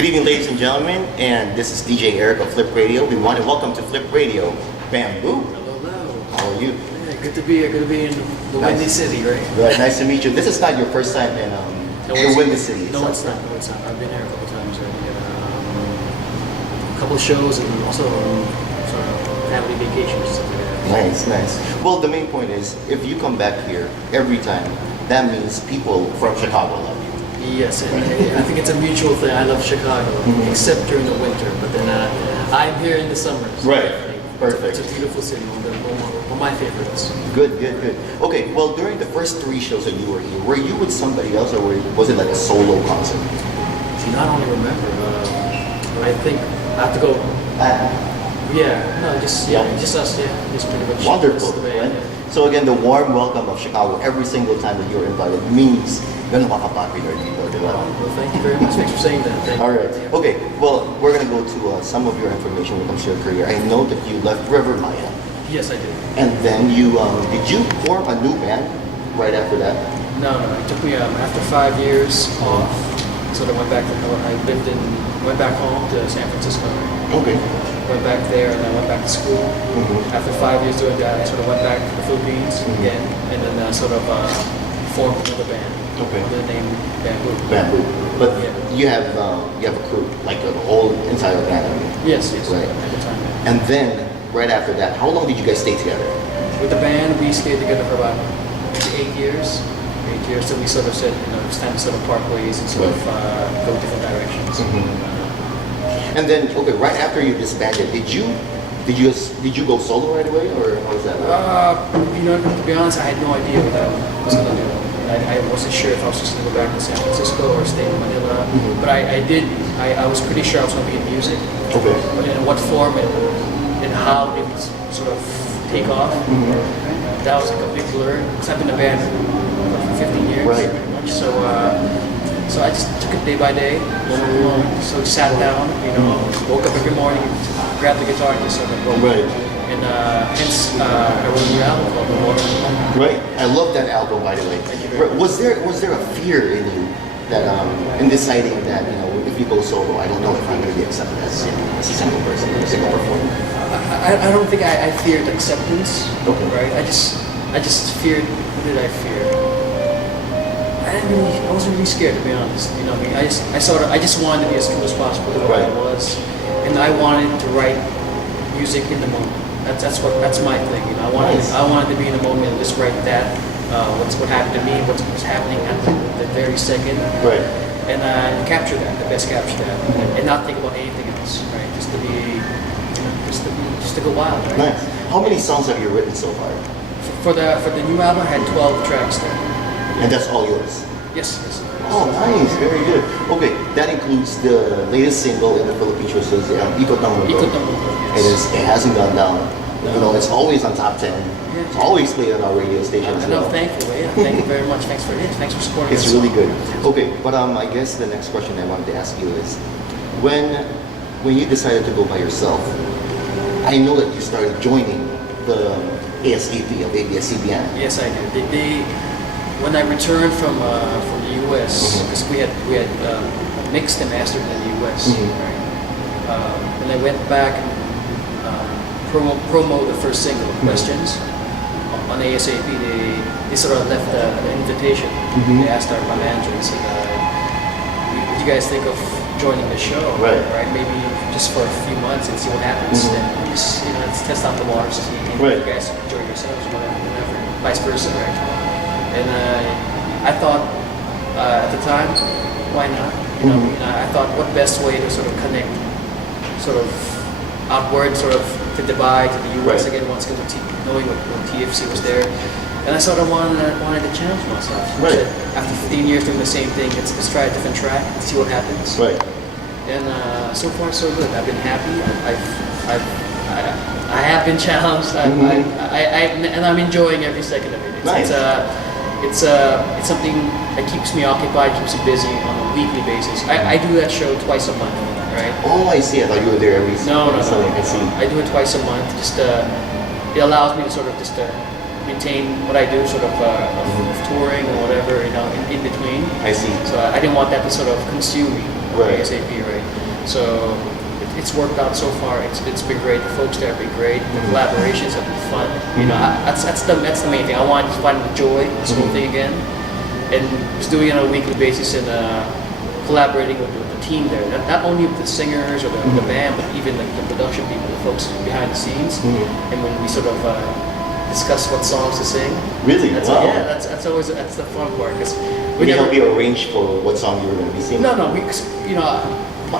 Good evening, ladies and gentlemen, and this is DJ Eric of Flip Radio. We want to welcome to Flip Radio, Bamboo. Hello, hello. How are you? Yeah, good to be here. Good to be in the Windy City, right? Right, nice to meet you. This is not your first time in the Windy City. No, it's not. No, it's not. I've been here a couple times already. A couple of shows and also sort of family vacations, stuff like that. Nice, nice. Well, the main point is, if you come back here every time, that means people from Chicago love you. Yes, and I think it's a mutual thing. I love Chicago, except during the winter. But then I'm here in the summers. Right. Perfect. It's a beautiful city. One of my favorites. Good, good, good. Okay, well, during the first 3 shows that you were you with somebody else, or was it like a solo concert? See, I don't even remember. I think I have to go. Yeah, no, just us. Yeah, just pretty much. Wonderful. Just the band, Right? yeah. So again, the warm welcome of Chicago every single time that you're invited means ganun makaka-popular dito, di ba? Well, thank you very much. Thanks for saying that. Thank you. All right. Okay. Well, we're gonna go to some of your information when it comes to your career. I know that you left River Maya, Yes, I did. and then you did you form a new band right after that? No. It took me after 5 years off. Sort of went back to went back home to San Francisco. Okay. Went back there and I went back to school. After 5 years doing that, I sort of went back to the Philippines again, and then sort of formed another band. Okay. Under the name Bamboo. Bamboo. But Yeah. you have a crew, like a whole entire band. I mean. Yes. Right. At the time. And then right after that, how long did you guys stay together? With the band, we stayed together for about 8 years. 8 years, so we sort of said, it's time to sort of part ways and sort of go different directions. And then, okay, right after you disbanded, did you go solo right away, or how was that? To be honest, I had no idea what I was going to do. I wasn't sure if I was just going to go back to San Francisco or stay in Manila. But I was pretty sure I was going to be in music. Okay. But in what form and how it would sort of take off, that was like a big blur. Because I've been in a band for 15 years, Right. pretty much. So I just took it day by day. So sat down, woke up every morning, grabbed the guitar and just sort of wrote. Right. And hence I wrote a new album called The Water. Right. I love that album, by the way. Thank you very Was there a fear in you that in deciding that if you go solo, I don't know if I'm going to be accepted as a single person, a single performer? I don't think I feared acceptance. Okay. Right. I just feared. What did I fear? I wasn't really scared, to be honest. I mean, I just wanted to be as true as possible to what I Right. was, and I wanted to write music in the moment. That's my thing. I wanted to be in the moment and just write that. What happened to me? What's happening at the very second. Right. And capture that, the best capture that, and not think about anything else. Right. Just to go wild. Right. Nice. How many songs have you written so far? For the new album, I had 12 tracks there. And that's all yours? Yes. Oh, nice. Very good. Okay, that includes the latest single in the Philippines, which is Ikot ng Mundo. Ikot ng Mundo, yes. It hasn't gone down. No. It's always on top 10. Yeah. It's always played on our radio station as well. Thankful. Yeah, thank you very much. Thanks for supporting It's us. really good. Okay, but I guess the next question I wanted to ask you is, when you decided to go by yourself, I know that you started joining the ASAP of ABS-CBN. Yes, I did. When I returned from the U.S., because we had mixed and mastered in the U.S. Right? When I went back and promo the first single, Questions, on ASAP, they sort of left an invitation. They asked my manager and said, "What do you guys think of joining the show? Right. Maybe just for a few months and see what happens. And just let's test out the waters, see if Right. you guys enjoy yourselves, whatever, vice versa, right?" And I thought at the time, why not? I thought what best way to sort of connect, sort of outward, sort of to Dubai, to the US Right. again, once again, knowing when TFC was there. And I sort of wanted to challenge myself. Right. After 15 years doing the same thing, let's try a different track and see what happens. Right. And so far so good. I've been happy. I have been challenged. And I'm enjoying every second of it. Nice. It's something that keeps me occupied, keeps me busy on a weekly basis. I do that show twice a month, right? Oh, I see. I thought you were there every No. Sunday. I see. I do it twice a month. Just it allows me to sort of just maintain what I do, sort of touring or whatever, in between. I see. So I didn't want that to sort of consume me. Right. ASAP, right? So it's worked out so far. It's been great. The folks there have been great. The collaborations have been fun. You know, that's the main thing. I want to find the joy in this whole thing again, and just doing it on a weekly basis and collaborating with the team there. Not only with the singers or the band, but even like the production people, the folks behind the scenes. And when we sort of discuss what songs to sing. Really? That's Wow. yeah. That's always that's the fun part because When you help you arrange for what song you were going to be singing? No, we, you know,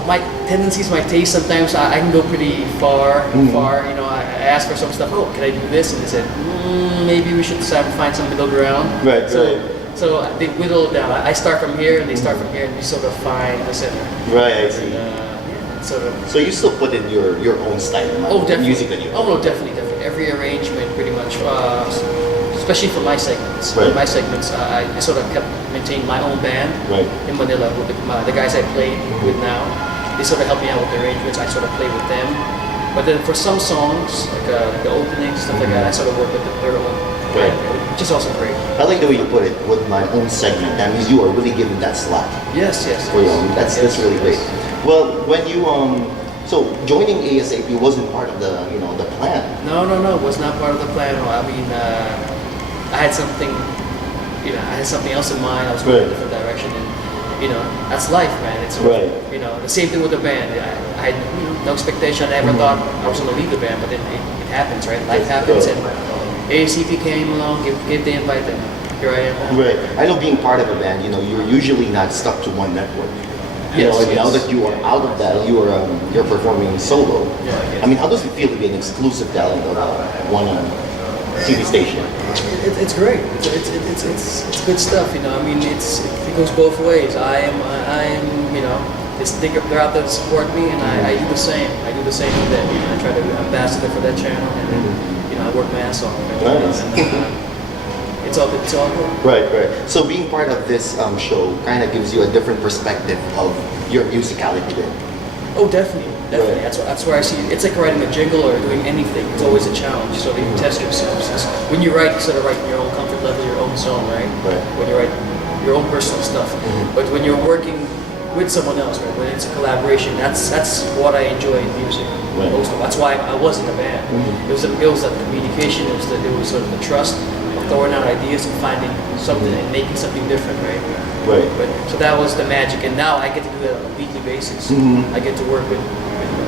my tendencies, my taste, sometimes I can go pretty far. You know, I ask for some stuff. Oh, can I do this? And they said, maybe we should decide to find some middle ground. Right, so, right. So they whittle it down. I start from here, and they start from here, and we sort of find the center. Right, I see. Yeah, sort of. So you still put in your own style, Oh, the definitely. music that you Oh, no, definitely. Every arrangement, pretty much, especially for my segments. Right. For my segments, I sort of kept maintaining my own band Right. in Manila with the guys I play with now. They sort of help me out with the arrangements. I sort of play with them. But then for some songs, like the openings, stuff like that, I sort of work with their own Right. band, which is also great. I like the way you put it, with my own segment. That means you are really giving that slot Yes. for your own. That's Yes, really yes. great. Well, when you so joining ASAP wasn't part of the the plan. No, it was not part of the plan. I mean, I had something, I had something else in mind. I was going in a different direction, and that's life, man. It's Right. The same thing with the band. I had no expectation. I never thought I was going to leave the band, but then it happens, right? Life happens, and ACP came along, gave the invite, and here I am. Right. I know being part of a band, you're usually not stuck to one network. Yes, And now yes. that you are out of that, you're performing solo. Yeah. I mean, how does it feel to be an exclusive talent of one TV station? It's great. It's good stuff. I mean, it goes both ways. I am they're out there to support me, and I do the same. I do the same with them. I try to be ambassador for that channel, and I work my ass off. Nice. And, it's all good. Right. So being part of this show kind of gives you a different perspective of your musicality then. Oh, definitely. Right. That's where I see it. It's like writing a jingle or doing anything. It's always a challenge. So that you test yourselves. When you write, you sort of write your own comfort level, your own song, right? Right. When you write your own personal stuff. But when you're working with someone else, right? When it's a collaboration, that's what I enjoy in music. Right. Most of. That's why I was in the band. It was the communication. It was sort of the trust of throwing out ideas and finding something and making something different, right? Right. But so that was the magic, and now I get to do that on a weekly basis. I get to work with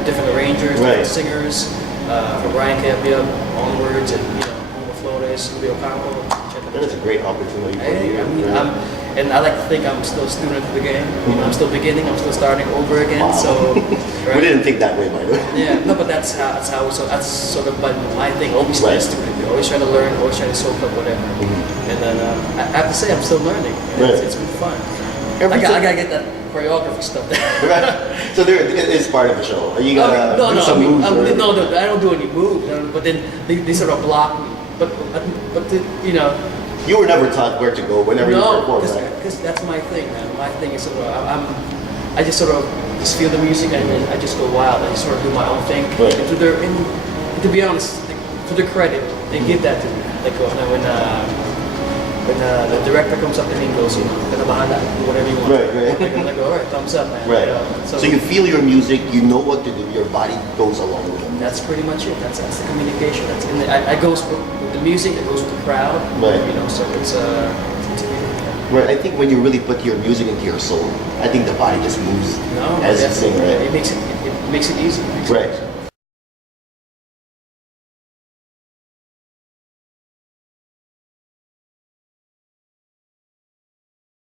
different arrangers, Right. different singers, from Ryan Capia onwards, and Hugo Flores, Julio Campo. That is a great opportunity for you. I mean, and I like to think I'm still a student of the game. I'm still beginning. I'm still starting over again. Wow. So We didn't think that way, by the way. yeah, no, but that's how. So that's sort of my thing. Always be a Right. student. Always trying to learn. Always trying to soak up whatever. And then I have to say I'm still learning. And Right. it's been fun. Every I time- gotta get that choreography stuff down. Right. So it is part of the show. You gotta do some moves. or- no, I don't do any moves. But then they sort of block me. But You were never taught where to go whenever you perform, right? because that's my thing, man. My thing is sort of I just sort of just feel the music and then I just go wild. I just sort of do my own thing. Right. And to be honest, to their credit, they give that to me. Like when the director comes up to me and goes, "Kana bahala, do whatever you want." Right. I'm like, all right, thumbs up, man. Right. So you feel your music, you know what to do, your body goes along with it. That's pretty much it. That's the communication. I goes with the music. It goes with the crowd. Right. So it's Right. I think when you really put your music into your soul, I think the body just moves as you sing, right? It makes it easy. It makes it Right.